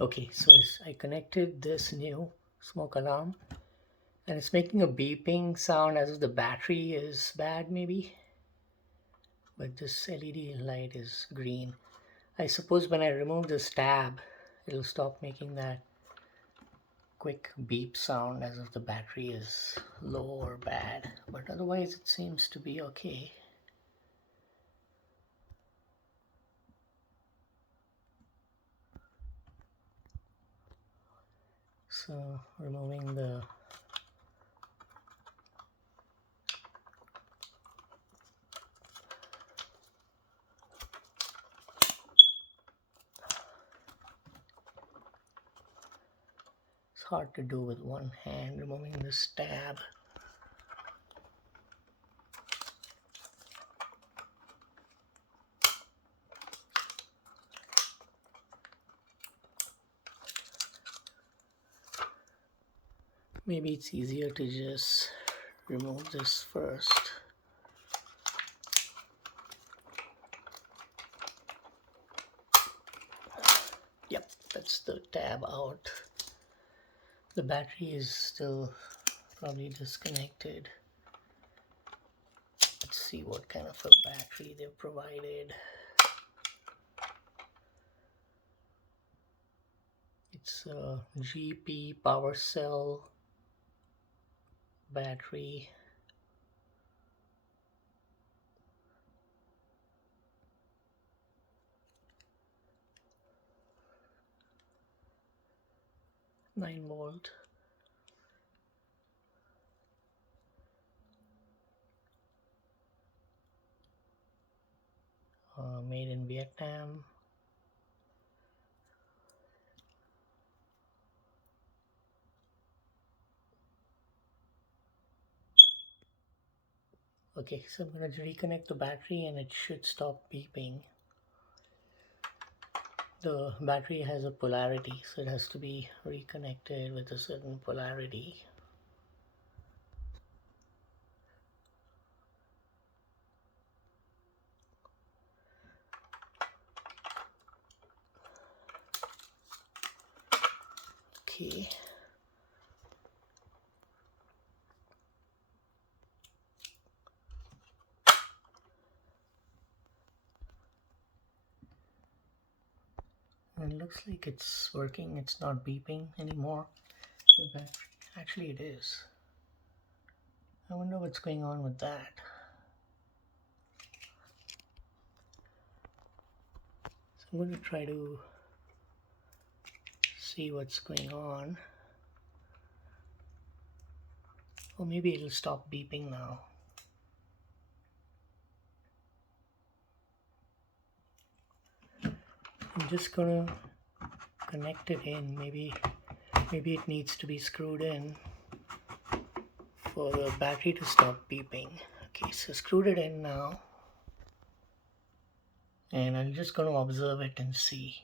Okay, so I connected this new smoke alarm and it's making a beeping sound as if the battery is bad, maybe. But this LED light is green. I suppose when I remove this tab, it'll stop making that quick beep sound as if the battery is low or bad. But otherwise, it seems to be okay. So removing the it's hard to do with one hand, removing this tab. Maybe it's easier to just remove this first. Yep, that's the tab out. The battery is still probably disconnected. Let's see what kind of a battery they've provided. It's a GP power cell battery. Nine volt. Made in Vietnam. Okay, so I'm going to reconnect the battery and it should stop beeping. The battery has a polarity, so it has to be reconnected with a certain polarity. Okay. And it looks like it's working. It's not beeping anymore. The battery. Actually, it is. I wonder what's going on with that. So I'm going to try to see what's going on. Or maybe it'll stop beeping now. I'm just gonna connect it in. Maybe it needs to be screwed in for the battery to stop beeping. Okay, so screwed it in now. And I'm just gonna observe it and see.